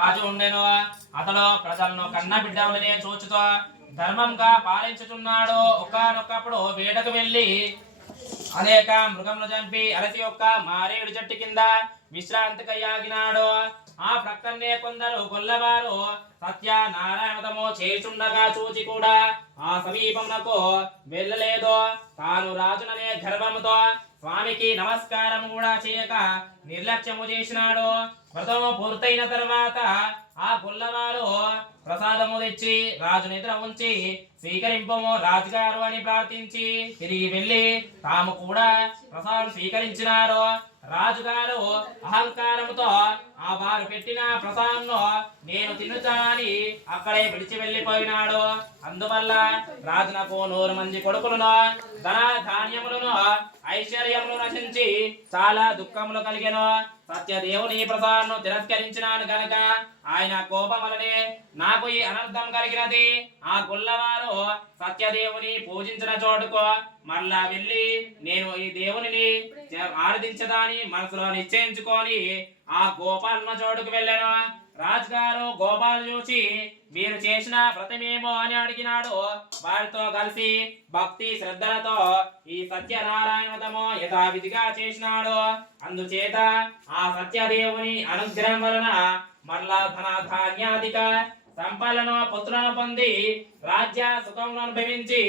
రాజు ఉండెను. అతడు ప్రజలను కన్న బిడ్డలనే చూచుతో ధర్మంగా పాలించుచున్నాడు. ఒకానొకప్పుడు వేటకు వెళ్ళి అనేక మృగములు చంపి అరసి యొక్క మారేడు చెట్టు కింద విశ్రాంతికయ్యాగినాడు. ఆ ప్రక్కనే కొందరు గొల్లవారు సత్యనారాయణతము చేయుచుండగా చూచి కూడా ఆ సమీపమునకు వెళ్ళలేదు. తాను రాజుననే గర్వముతో స్వామికి నమస్కారం కూడా చేయక నిర్లక్ష్యము చేసినాడు. వ్రతము పూర్తయిన తర్వాత ఆ గొల్లవారు ప్రసాదము తెచ్చి రాజు నిద్ర ఉంచి స్వీకరింపము రాజుగారు అని ప్రార్థించి తిరిగి వెళ్ళి తాము కూడా ప్రసాదం స్వీకరించినారు. రాజుగారు అహంకారముతో ఆ వారు పెట్టిన ప్రసాదంలో నేను తినుతానని అక్కడే విడిచి వెళ్ళిపోయినాడు. అందువల్ల రాజునకు 100 మంది కొడుకులను ధన ధాన్యములను ఐశ్వర్యములు నశించి చాలా దుఃఖములు కలిగెను. సత్యదేవుని ప్రసాదను తిరస్కరించినాను గనక ఆయన కోపం వలనే నాకు ఈ అనర్థం కలిగినది. ఆ గొల్లవారు సత్యదేవుని పూజించిన చోటుకు మళ్ళా వెళ్ళి నేను ఈ దేవుని ఆరాధించదాని మనసులో నిశ్చయించుకొని ఆ గోపాలన్న చోటుకు వెళ్ళాను. రాజుగారు గోపాలు చూసి మీరు చేసిన వ్రతమేమో అని అడిగినాడు. వారితో కలిసి భక్తి శ్రద్ధలతో ఈ సత్యనారాయణ వ్రతము యథావిధిగా చేసినాడు. అందుచేత ఆ సత్యదేవుని అనుగ్రహం వలన మరలా ధన ధాన్యాధిక సంపలను పుత్రులను పొంది రాజ్య సుఖములను అనుభవించి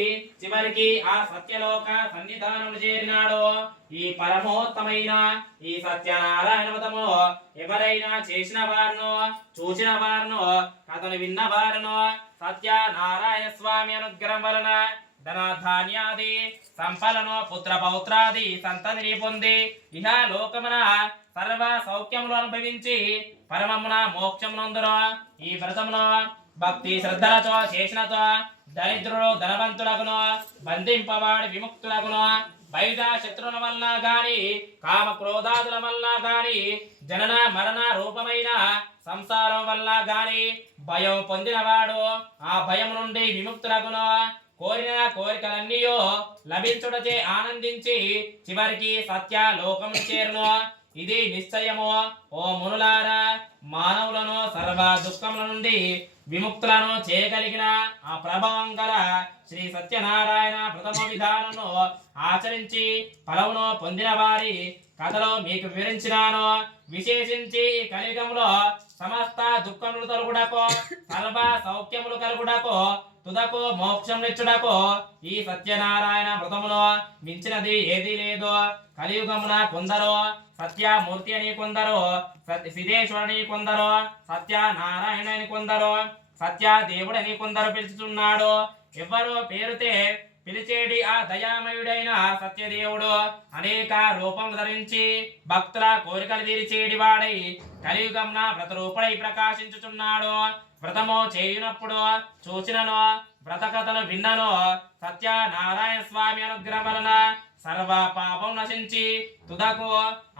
చివరికి ఆ సత్యలోక సన్నిధానము చేరినాడు. ఈ పరమోత్తమైన ఈ సత్యనారాయణ వ్రతము ఎవరైనా చేసిన వారును చూసిన వారును కథను విన్న వారును సత్యనారాయణ స్వామి అనుగ్రహం వలన ధన ధాన్యాది సంపలను పుత్ర పౌత్రాది సంతతిని పొంది ఇహ లోకమున సర్వ సౌఖ్యములు అనుభవించి పరమమున మోక్షమునందును. ఈ వ్రతమును భక్తి శ్రద్ధలతో చేసినతో దరిద్రుడు ధనవంతులకును బంధింపవాడి విముక్తులకును బయట శత్రువుల వల్ల గాని కామ క్రోధాదుల వల్ల గాని జనన మరణ రూపమైన సంసారం వల్ల గాని భయం పొందినవాడు ఆ భయం నుండి విముక్తులకును. కోరిన కోరికలన్నీ లభించుటచే ఆనందించి చివరికి సత్య లోకము చేరును. ఇది నిశ్చయము. ఓ మునులారా, మానవులను సర్వ దుఃఖముల నుండి విముక్తులను చేయగలిగిన ఆ ప్రభావం గల శ్రీ సత్యనారాయణ ప్రథమ విధానమును ఆచరించి ఫలమును పొందిన వారి కథలో మీకు వివరించినాను. విశేషించి కలియుగంలో సమస్త దుఃఖములు తొలగుటకు సర్వ సౌఖ్యములు కలుగుటకు తుదకు మోక్షమునిచ్చుటకు ఈ సత్యనారాయణ వ్రతమును మించినది ఏదీ లేదు. కలియుగమున కొందరు సత్యమూర్తి అని కొందరు సిద్ధేశ్వరుని కొందరు సత్యనారాయణ అని కొందరు సత్యదేవుడని కొందరు పిలుచుతున్నాడు. ఎవరు పేరుతే పిలిచేడి ఆ దయామయుడైన సత్యదేవుడు అనేక రూపములు ధరించి భక్తుల కోరికలు తీర్చేడి వాడై కలియుగంన వ్రతరూపుడై ప్రకాశించుచున్నాడు. వ్రతము చేయునప్పుడు చూచినను వ్రత కథను విన్నను సత్యనారాయణ స్వామి అనుగ్రహం వలన సర్వ పాపం నశించి తుదకు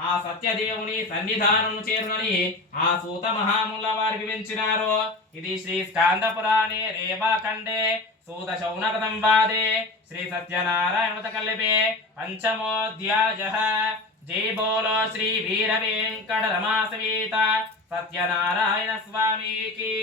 ఆ సత్యదేవుని సన్నిధానము చేరునని ఆ సూత మహాముల వారు వివరించినారు. ఇది శ్రీ స్కాంద పురాణే రేవాఖండే సూత శౌనక సంవాదే శ్రీ సత్యనారాయణ వ్రత కల్పే పంచమోధ్యాయః. జై బోలో శ్రీ వీర వెంకట రమా సమేత సత్యనారాయణ స్వామికి.